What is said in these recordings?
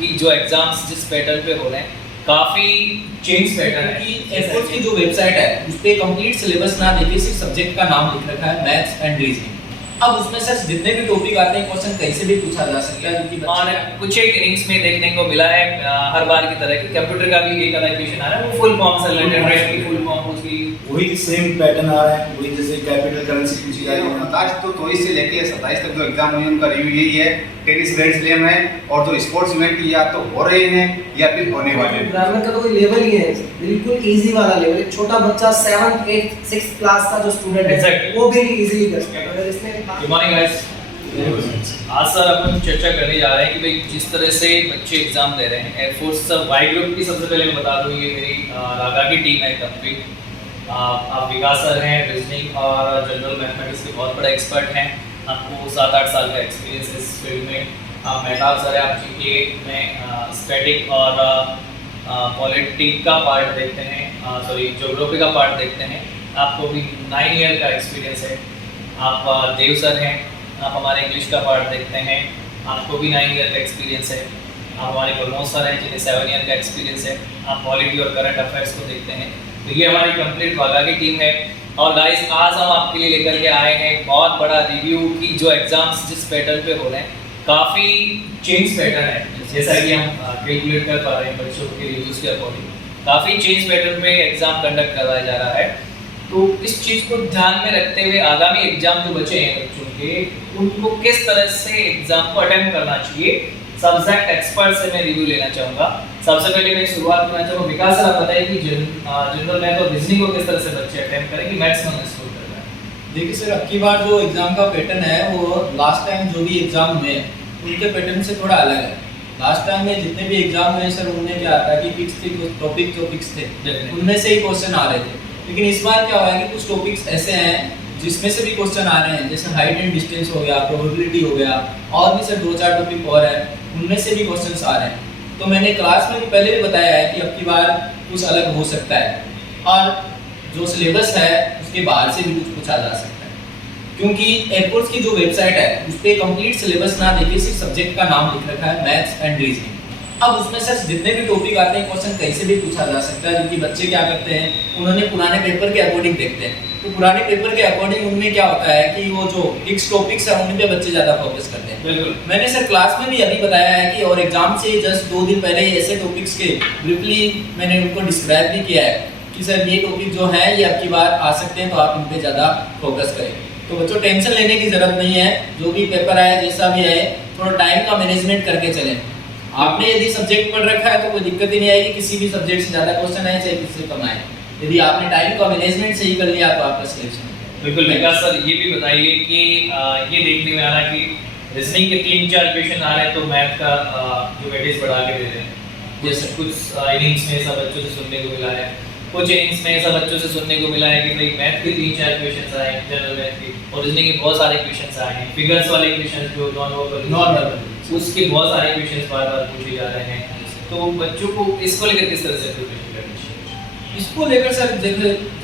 की जो एग्जाम्स जिस पैटर्न पे हो रहे हैं काफ़ी चेंज पैटर्न है। एयरफोर्स की जो वेबसाइट है उस पे कंप्लीट सिलेबस ना देके सिर्फ सब्जेक्ट का नाम लिख रखा है, मैथ्स एंड रीजनिंग। अब उसमें से जितने भी टॉपिक आते हैं क्वेश्चन कहीं से भी पूछा जा सकता है, क्योंकि और कुछ एक इनिंग्स में देखने को मिला है हर बार की तरह कि कंप्यूटर का भी एक अलग क्वेश्चन आ रहा है, वो फुल फॉर्म से रिलेटेड है कि फुल फॉर्म उसकी वही सेम पैटर्न आ रहा है, वही जैसे कैपिटल करेंसी पूछी जा रही है। आज तो 24 से लेके 27 तक जो एग्जाम हुए उनका रिव्यू यही है, टेनिस ग्रैंड स्लैम है और जो स्पोर्ट्स इवेंट या तो हो रहे हैं या फिर होने वाले हैं। ग्रामर का तो कोई लेवल ही है, बिल्कुल इजी वाला लेवल। एक छोटा बच्चा 7th 8th 6th क्लास का जो स्टूडेंट है Exactly. वो भी इजीली कर सकता है। अगर इसमें गुड मॉर्निंग गाइस। आज सर अपन चर्चा करने जा रहे हैं कि भाई जिस तरह से बच्चे एग्जाम दे रहे हैं एयरफोर्स वाई ग्रुप की, सबसे पहले मैं बता दूं ये मेरी रागा की टीम है कंप्लीट। आप विकास सर हैं रीजनिंग और जनरल मैथमेटिक्स के बहुत बड़े एक्सपर्ट हैं, आपको 7-8 साल का एक्सपीरियंस है इस फील्ड में। आप मेहताब सर है, आप जीके में स्टैटिक और पॉलिटिक का पार्ट देखते हैं, सॉरी ज्योग्राफी का पार्ट देखते हैं, आपको भी 9 ईयर का एक्सपीरियंस है। आप देव सर हैं, आप हमारे इंग्लिश का पार्ट देखते हैं, आपको भी 9 ईयर का एक्सपीरियंस है। आप हमारे प्रमोद सर हैं जिन्हें 7 ईयर का एक्सपीरियंस है। आप पॉलिटी और करंट अफेयर्स को देखते हैं। तो ये हमारी कंप्लीट वागा की टीम है। और गाइस आज हम आपके लिए लेकर के आए हैं बहुत बड़ा रिव्यू की जो एग्जाम्स जिस पैटर्न पे हो रहे हैं काफ़ी चेंज पैटर्न है, जैसा कि हम कैलकुलेट कर पा रहे हैं बच्चों के रिव्यूज़ के अकॉर्डिंग काफ़ी चेंज पैटर्न पे एग्ज़ाम कंडक्ट करवाया जा रहा है। तो इस चीज़ को ध्यान में रखते हुए आगामी एग्जाम जो बचे हैं बच्चों के, उनको किस तरह से एग्जाम को अटेम्प्ट करना चाहिए, सब्जेक्ट एक्सपर्ट से मैं रिव्यू लेना चाहूँगा। सबसे पहले मैं शुरुआत करना चाहूँगा विकास सर, आप बताइए कि जनरल मैथ और रीजनिंग को किस तरह से बच्चे अटेम्प्ट करें कि मैक्सिमम स्कोर कर रहा है। देखिए सर, अब की बार जो एग्जाम का पैटर्न है वो लास्ट टाइम जो भी एग्जाम हुए उनके पैटर्न से थोड़ा अलग है। लास्ट टाइम में जितने भी एग्जाम हुए सर उनमें क्या आता है कि फिक्स थे, कुछ टॉपिक जो फिक्स थे उनमें से ही क्वेश्चन आ रहे थे। लेकिन इस बार क्या हुआ है कि कुछ टॉपिक्स ऐसे हैं जिसमें से भी क्वेश्चन आ रहे हैं, जैसे हाइट एंड डिस्टेंस हो गया, प्रोबेबिलिटी हो गया, और भी सर 2-4 टॉपिक और है, उनमें से भी क्वेश्चंस आ रहे हैं। तो मैंने क्लास में भी पहले भी बताया है कि अब की बार कुछ अलग हो सकता है और जो सिलेबस है उसके बाहर से भी कुछ पूछा जा सकता है, क्योंकि एयरफोर्स की जो वेबसाइट है उस पर कंप्लीट सिलेबस ना देके सिर्फ सब्जेक्ट का नाम लिख रखा है, मैथ्स एंड रीजनिंग। अब उसमें से जितने भी टॉपिक आते हैं क्वेश्चन कहीं से भी पूछा जा सकता है, क्योंकि बच्चे क्या करते हैं उन्होंने पुराने पेपर के अकॉर्डिंग देखते हैं। तो पुराने पेपर के अकॉर्डिंग उनमें क्या होता है कि वो जो फिक्स टॉपिक्स है उन पे बच्चे ज़्यादा फोकस करते हैं। बिल्कुल, मैंने सर क्लास में भी अभी बताया है कि और एग्जाम से जस्ट 2 दिन पहले ही ऐसे टॉपिक्स के ब्रीफली मैंने उनको डिस्क्राइब भी किया है कि सर ये टॉपिक जो है ये अब की बार आ सकते हैं, तो आप इन पे ज़्यादा फोकस करें। तो बच्चों टेंशन लेने की ज़रूरत नहीं है, जो भी पेपर आए जैसा भी आए थोड़ा टाइम का मैनेजमेंट करके चलें। आपने यदि सब्जेक्ट पढ़ रखा है तो कोई दिक्कत ही नहीं आएगी, किसी भी सब्जेक्ट से ज़्यादा क्वेश्चन आए चाहे किससे कम आए, यदि आपने टाइम का मैनेजमेंट सही कर लिया तो आपका सिलेक्शन। बिल्कुल विकास सर, ये भी बताइए कि ये देखने में आ रहा है कि रीजनिंग के 3-4 क्वेश्चन आ रहे हैं तो मैथ का जो वेटेज बढ़ा के दे रहे हैं। जैसे कुछ इनिंग्स में ऐसा बच्चों से सुनने को मिला है, कुछ इनिंग्स में ऐसा बच्चों से सुनने को मिला है कि भाई मैथ के 3-4 क्वेश्चन आए हैं, जनरल मैथ के, और रीजनिंग के बहुत सारे क्वेश्चन आए हैं, फिगर्स वाले क्वेश्चन जो नॉन उसके बहुत सारे क्वेश्चन बार-बार पूछे जा रहे हैं। तो बच्चों को इसको लेकर किस तरह से प्रिपरेशन करनी चाहिए? इसको लेकर सर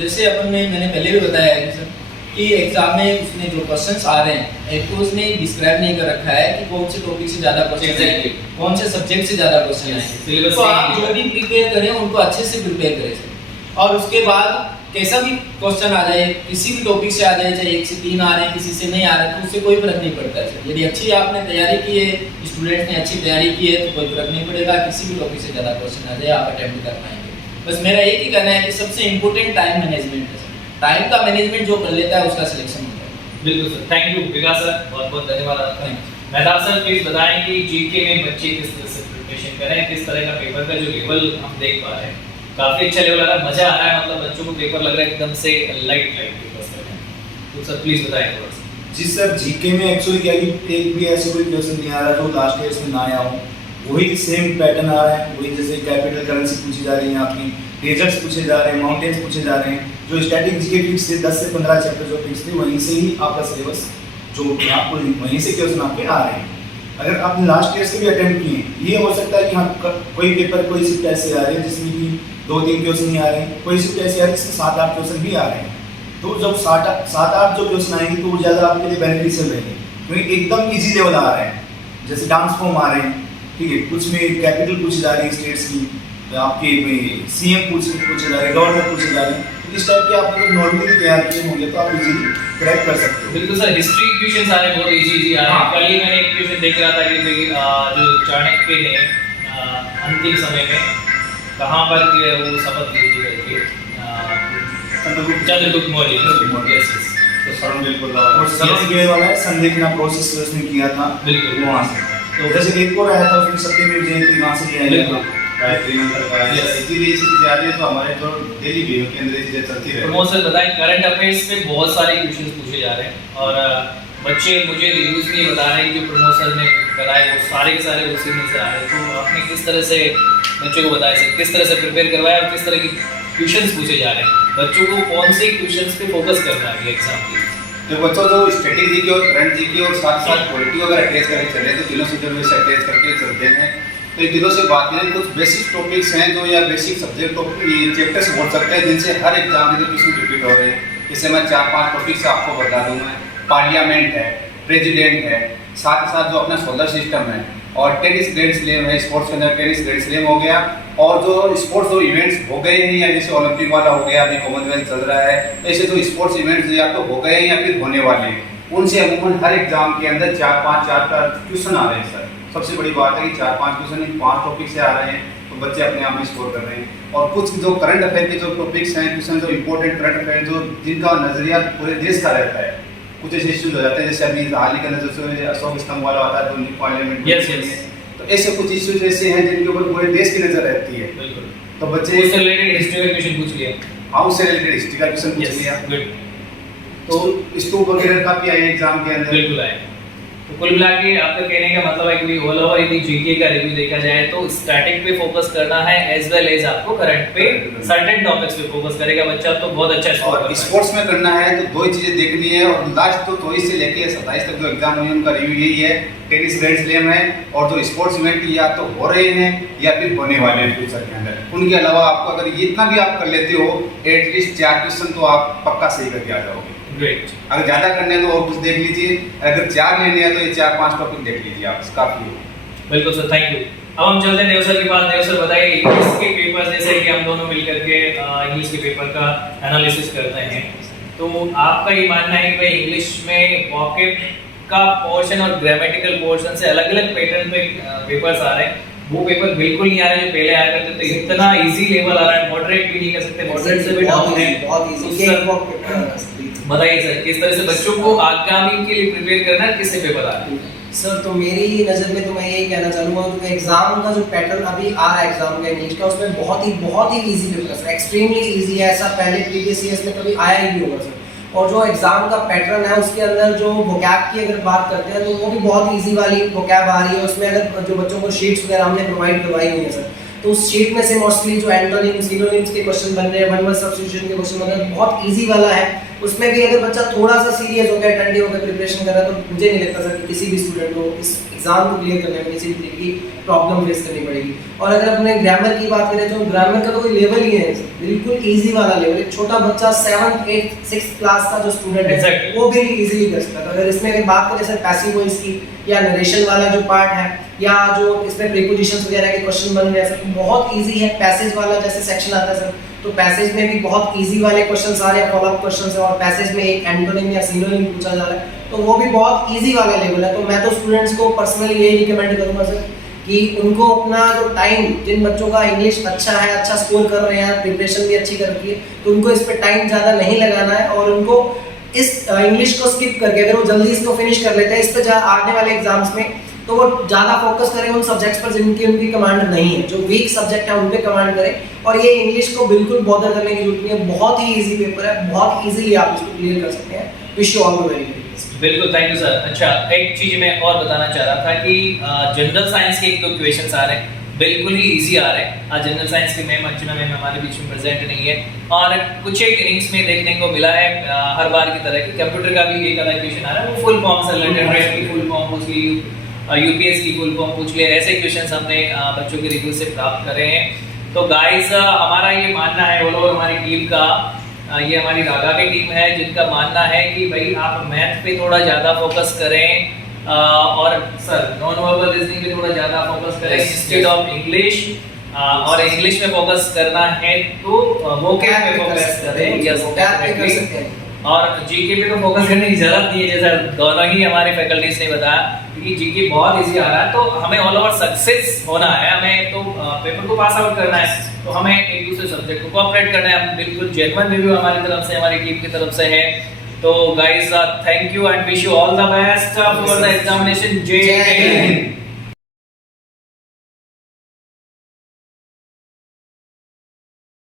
जैसे मैंने पहले भी बताया है कि सर कि एग्जाम में उसमें जो क्वेश्चंस आ रहे हैं एयरफोर्स ने डिस्क्राइब नहीं कर रखा है कि कौन से टॉपिक से ज़्यादा क्वेश्चन आएंगे, कौन से सब्जेक्ट से ज़्यादा क्वेश्चन आएंगे। तो आप जो भी प्रिपेयर करें उनको अच्छे से प्रिपेयर करें सर, और उसके बाद कैसा भी क्वेश्चन आ जाए, किसी भी टॉपिक से आ जाए, चाहे 1 से 3 आ रहे हैं, किसी से नहीं आ रहे, तो उससे कोई फर्क नहीं पड़ता है सर। यदि अच्छी आपने तैयारी की है, स्टूडेंट्स ने अच्छी तैयारी की है, तो कोई फर्क नहीं पड़ेगा, किसी भी टॉपिक से ज़्यादा क्वेश्चन आ जाए आप अटेम्प्ट कर पाएंगे। बस मेरा एक ही कहना है कि सबसे इंपॉर्टेंट टाइम मैनेजमेंट है सर, टाइम का मैनेजमेंट जो कर लेता है उसका सिलेक्शन होता है। बिल्कुल sir, thank you Vikas sir, बहुत बहुत धन्यवाद आपका। मेहताब सर प्लीज बताएं कि जीके में बच्चे किस तरह से प्रिपरेशन करें, किस तरह का पेपर का जो लेवल हम देख पा रहे हैं काफी अच्छा लेवल आ रहा है, मजा आ रहा है, मतलब बच्चों को पेपर लग रहा है एकदम से लाइट पेपर कर रहे हैं। तो सर प्लीज बताएं थोड़ा सा। जी सर, जीके में एक्चुअली क्या है कि एक भी ऐसे कोई क्वेश्चन नहीं आ रहा जो लास्ट ईयर में ना आया हो, वही सेम पैटर्न आ रहा है, वही जैसे कैपिटल करेंसी पूछी जा रही है, आपकी डेजर्ट्स पूछे जा रहे हैं, माउंटेन्स पूछे जा रहे हैं, जो स्टैटिक जीके फिक्स थे 10 से 15 चैप्टर जो फिक्स थे वहीं से ही आपका सिलेबस जो आपको वहीं से क्वेश्चन आपके आ रहे हैं। अगर आपने लास्ट ईयर से भी अटेम्प्ट किए, ये हो सकता है कि हाँ कोई पेपर कोई शिफ्ट ऐसे आ रहे हैं जिसमें कि 2-3 क्वेश्चन ही आ रहे हैं, कोई शिफ्ट ऐसे आ रही है जिसमें 7-8 क्वेश्चन भी आ रहे हैं। तो जब 7-8 जो क्वेश्चन आएंगे तो वो ज़्यादा आपके लिए बेनिफिशियल रहेंगे, क्योंकि एकदम ईजी लेवल आ रहे हैं, जैसे डांस फॉर्म आ रहे हैं, ठीक है, कुछ में कैपिटल पूछी जा रही है स्टेट्स की, आपके में सीएम पूछे जा रहे हैं, गवर्नर पूछे जा रहे हैं। तो इस टाइप के आप मतलब नॉर्मली तैयार किए होंगे तो आप इजीली क्रैक कर सकते हो। बिल्कुल सर, हिस्ट्री क्वेश्चन आ रहे हैं, बहुत इजी आ रहे हैं। हाँ। कल ही मैंने एक क्वेश्चन देख रहा था कि भाई जो चाणक्य ने अंतिम समय में कहाँ पर वो शपथ ली थी करके, चंद्रगुप्त मौर्य। यस यस, तो शरण बिल्कुल और सरल गेयर वाला है, संदेशना प्रोसेस उसने किया था बिल्कुल वहाँ से। तो जैसे एक और आया था उसमें सत्यमेव जयते वहाँ से लिया गया था। गायत्री मंत्र का है। Yes. इसीलिए ये चीजें आ रही है तो हमारे तो डेली वीडियो के अंदर ये चीजें चलती रहती प्रमोद सर बताएं, करंट अफेयर्स पे बहुत सारे क्वेश्चंस पूछे जा रहे हैं और बच्चे मुझे रिव्यूज नहीं बता रहे कि जो प्रमोद सर ने कराए वो सारे के सारे उसी में से आ रहे हैं। तो आपने किस तरह से बच्चों को बताया सर, किस तरह से प्रिपेयर करवाया और किस तरह की क्वेश्चंस पूछे जा रहे हैं, बच्चों को कौन से क्वेश्चंस पे फोकस करना है एग्जाम के लिए? तो बच्चों जो स्टैटिक जीके और करंट जीके और साथ साथ पॉलिटी अगर अटैच करके चले तो तीनों से जब वैसे अटैच करके चलते हैं तो इन दिनों से बात करें कुछ बेसिक टॉपिक्स हैं जो या बेसिक सब्जेक्ट चैप्टर्स बोल सकते हैं जिनसे हर एग्जाम के क्वेश्चन रिपीट हो रहे हैं। जैसे मैं 4-5 टॉपिक्स आपको बता दूँ। मैं पार्लियामेंट है, प्रेसिडेंट है, साथ ही साथ जो अपना सोलर सिस्टम है और टेनिस ग्रैंड स्लैम है, स्पोर्ट्स के अंदर टेनिस ग्रैंड स्लैम हो गया और जो स्पोर्ट्स जो इवेंट्स हो गए हैं या जैसे ओलंपिक वाला हो गया, अभी कॉमनवेल्थ चल रहा है, ऐसे जो स्पोर्ट्स इवेंट्स या तो हो गए हैं या फिर होने वाले हैं उनसे अमूमन हर एग्जाम के अंदर 4-5 क्वेश्चन आ रहे हैं सर। सबसे बड़ी बात है कि 4-5 क्वेश्चन इन 5 टॉपिक से आ रहे हैं तो बच्चे अपने आप में स्कोर कर रहे हैं। और कुछ जो करंट अफेयर के जो टॉपिक्स हैं, क्वेश्चन जो इंपॉर्टेंट करंट अफेयर जो जिनका नजरिया पूरे देश का रहता है, कुछ ऐसे इश्यूज हो जाते हैं जैसे अभी हाल ही के अंदर जैसे अशोक स्तंभ वाला आता है जो न्यू पार्लियामेंट Yes, yes. तो ऐसे कुछ इश्यूज ऐसे हैं जिनके ऊपर पूरे देश की नजर रहती है। बिल्कुल, तो बच्चे उससे रिलेटेड हिस्ट्री का क्वेश्चन पूछ लिया। हाउस से रिलेटेड हिस्ट्री का क्वेश्चन पूछ यस लिया गुड, तो स्टोव वगैरह का भी आए एग्जाम के अंदर। बिल्कुल आए। तो कुल मिला के आपका कहने का मतलब है कि ऑल ओवर यदि जीके का रिव्यू देखा जाए तो स्टैटिक पे फोकस करना है एज वेल एज आपको करंट पे सर्टेन टॉपिक्स पे फोकस करेगा बच्चा तो बहुत अच्छा स्कोर और स्पोर्ट्स में करना है तो दो ही चीजें देखनी है और लास्ट तो 24 से लेके 27 तक जो एग्जाम हुई उनका रिव्यू यही है, टेनिस ग्रैंड स्लैम है और जो स्पोर्ट्स इवेंट या तो हो रहे हैं या फिर होने वाले हैं फ्यूचर के अंदर। उनके अलावा आपको अगर ये इतना भी आप कर लेते हो एटलीस्ट 4 क्वेश्चन तो आप पक्का सही करके आ जाओगे। ग्रेट। अगर ज्यादा करने हैं तो और कुछ देख लीजिए, अगर 4 लेने हैं तो ये 4-5 टॉपिक देख लीजिए आप, काफी हो। बिल्कुल सर, थैंक यू। अब हम चलते हैं देव सर के पास। देव सर बताइए इंग्लिश के पेपर जैसे कि हम दोनों मिलकर के इंग्लिश के पेपर का एनालिसिस करते हैं तो आपका ये मानना है कि भाई इंग्लिश में वोकैब का पोर्शन और ग्रामेटिकल पोर्शन से अलग-अलग पैटर्न पे पेपर्स आ रहे हैं, वो पेपर बिल्कुल नहीं आ रहे जो पहले आया करते थे। इतना इजी लेवल आ रहा है, मॉडरेट भी नहीं कर सकते, मॉडरेट से भी डाउन है। बहुत तो easy sir, cake walk paper. बताइए सर किस तरह से बच्चों को आगामी के लिए प्रिपेयर करना है, किससे पेपर आ रहा है? सर तो मेरी नज़र में तो मैं यही कहना चाहूँगा कि एग्जाम का जो पैटर्न अभी आ रहा है एग्जाम का इंग्लिश का उसमें बहुत ही इजी पेपर है, एक्सट्रीमली इजी है, ऐसा पहले प्रीवियस ईयर्स में कभी आया ही नहीं होगा सर। और जो एग्जाम का पैटर्न है उसके अंदर जो वोकैब की अगर बात करते हैं तो वो भी बहुत इजी वाली वोकैब आ रही है। उसमें अगर जो बच्चों को शीट्स वगैरह हमने प्रोवाइड करवाई हुई है सर तो उस शीट में से मोस्टली जो एंटोनिम्स सिनोनिम्स के क्वेश्चन बन रहे हैं, वन वर्ड सब्स्टिट्यूशन के क्वेश्चन बन रहे हैं, बहुत इजी वाला है। उसमें भी अगर बच्चा थोड़ा सा सीरियस हो गया, ठंडे होकर प्रिपरेशन कर रहा है तो मुझे नहीं लगता सर कि किसी भी स्टूडेंट को इस एग्जाम को क्लियर करने में किसी भी तरीके की प्रॉब्लम फेस करनी पड़ेगी। और अगर अपने ग्रामर की बात करें तो ग्रामर का तो कोई लेवल ही है, बिल्कुल इजी वाला लेवल। एक छोटा बच्चा 7th 8th 6th क्लास का जो स्टूडेंट है Exactly. वो भी इजीली कर सकता है। अगर इसमें अगर बात करें सर पैसिव वॉइस की या नरेशन वाला जो पार्ट है या जो इसमें प्रीपोजिशंस वगैरह के क्वेश्चन बन रहे हैं सर बहुत इजी है। पैसेज वाला जैसे सेक्शन आता है सर तो पैसेज में भी बहुत इजी वाले क्वेश्चंस आ रहे हैं, फॉलो अप क्वेश्चंस है और पैसेज में एक एंटोनिम या सिनोनिम पूछा जा रहा है तो वो भी बहुत इजी वाला लेवल है। तो मैं तो स्टूडेंट्स को पर्सनली यही रिकमेंड करूंगा सर कि उनको अपना जो टाइम, जिन बच्चों का इंग्लिश अच्छा है, अच्छा स्कोर कर रहे हैं, प्रिपरेशन भी अच्छी कर रखी है तो उनको इस पे टाइम ज़्यादा नहीं लगाना है और उनको इस इंग्लिश को स्किप करके अगर वो जल्दी इसको फिनिश कर लेते हैं इस पे आने वाले एग्जाम्स में तो वो ज़्यादा फोकस करें उन सब्जेक्ट्स पर जिनकी उनकी कमांड नहीं है, जो वीक सब्जेक्ट है उन पे कमांड करें। और ये इंग्लिश को बिल्कुल बॉदर करने की जरूरत नहीं है, बहुत ही इजी पेपर है, बहुत इजीली आप इसको क्लियर कर सकते हैं। Wish you all the very best. बिल्कुल, थैंक यू सर। अच्छा, एक चीज मैं और बताना चाह रहा था कि जनरल साइंस के एक दो क्वेश्चंस आ रहे हैं, बिल्कुल ही इजी आ रहे हैं। आज जनरल साइंस की मैम अर्चना मैम हमारे बीच में प्रेजेंट नहीं है और कुछ एक इनिंग्स में देखने को मिला है हर बार की तरह कि कंप्यूटर का भी एक अलग क्वेश्चन आ रहा है, वो फुल फॉर्म से रिलेटेड की फुल फॉर्म पूछ ली, यूपीएस की फुल फॉर्म पूछ लिया, ऐसे क्वेश्चंस हमने बच्चों के रिव्यू से प्राप्त कर रहे हैं। तो गाइस हमारा ये मानना है ऑल ओवर हमारी टीम का, ये हमारी रागा की टीम है जिनका मानना है कि भाई आप मैथ पे थोड़ा ज़्यादा फोकस करें और सर नॉन वर्बल रीजनिंग पे थोड़ा ज़्यादा फोकस करें इंस्टेड ऑफ इंग्लिश, और इंग्लिश में फोकस करना है तो वोकैब पे फोकस करें, या वोकैब पे कर सकते हैं। और जीके पे तो फोकस करने की जरूरत नहीं है, जैसा दोनों ही हमारे फैकल्टीज ने बताया, क्योंकि जीके बहुत इजी आ रहा है। तो हमें ऑल ओवर सक्सेस होना है, हमें तो पेपर को पास आउट करना है, तो हमें एक दूसरे सब्जेक्ट को कोऑपरेट करना है। बिल्कुल जेन्युइन रिव्यू हमारी तरफ से, हमारी टीम की तरफ से है। तो guys thank you and wish you all the best for the examination. जय हिंद।